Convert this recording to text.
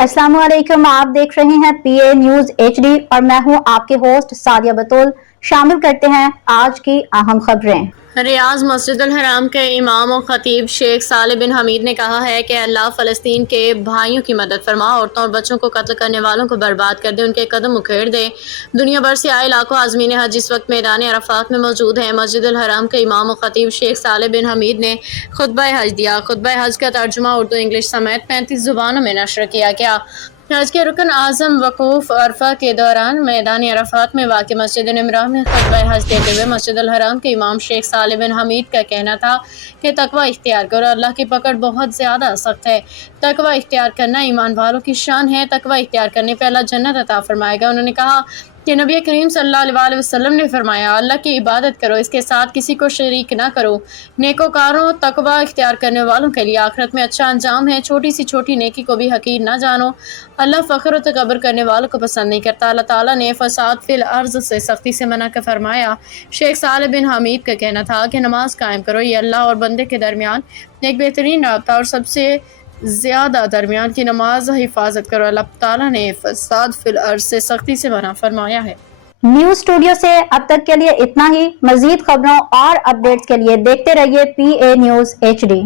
अस्सलाम वालेकुम। आप देख रहे हैं PA न्यूज HD और मैं हूं आपके होस्ट सादिया बतूल। शामिल करते हैं आज की अहम खबरें। रियाज मस्जिद अल हराम के इमाम और खतीब शेख साले बिन हमीद ने कहा है कि अल्लाह फ़लस्तीन के भाइयों की मदद फरमा, औरतों और बच्चों को कत्ल करने वालों को बर्बाद कर दे, उनके कदम उखेड़ दे। दुनिया भर से आए लाखों आज़मीन हज इस वक्त मैदान अरफात में मौजूद हैं। मस्जिद अल हराम के इमाम और खतीब शेख साले बिन हमीद ने खुतबा हज दिया। खुतबा हज का तर्जुमा उर्दू इंग्लिश समेत 35 ज़ुबानों में नशर किया गया। हज के रुकन आज़म वकूफ़ अरफा के दौरान मैदान अरफात में वाक़ मस्जिद निमराह में खुतबा हज देते हुए मस्जिद अल हराम के इमाम शेख साले बिन हमीद का कहना था कि तकवा इख्तियार करो, अल्लाह की पकड़ बहुत ज़्यादा सख्त है। तकवा इख्तियार करना ईमान वालों की शान है। तकवा इख्तियार करने पर अल्लाह जन्नत अता फरमाएगा। उन्होंने कहा कि नबी करीम सल्लल्लाहु अलैहि वसल्लम ने फरमाया, अल्लाह की इबादत करो, इसके साथ किसी को शरीक ना करो। नेकोकारों, तकवा इख्तियार करने वालों के लिए आखिरत में अच्छा अंजाम है। छोटी सी छोटी नेकी को भी हकीर ना जानो। अल्लाह फ़ख्र और तकबर करने वालों को पसंद नहीं करता। अल्लाह ताला ने फसाद फिल अर्ज़ से सख्ती से मना कर फरमाया। शेख साले बिन हमीद का कहना था कि नमाज कायम करो, ये अल्लाह और बंदे के दरमियान एक बेहतरीन राब्ता और सबसे ज़्यादा दरमियान की नमाज हिफाजत करो। अल्लाह ताला ने फसाद फिल अर्ज़ से सख्ती से मना फरमाया है। न्यूज स्टूडियो से अब तक के लिए इतना ही। मजीद खबरों और अपडेट्स के लिए देखते रहिए PA न्यूज HD।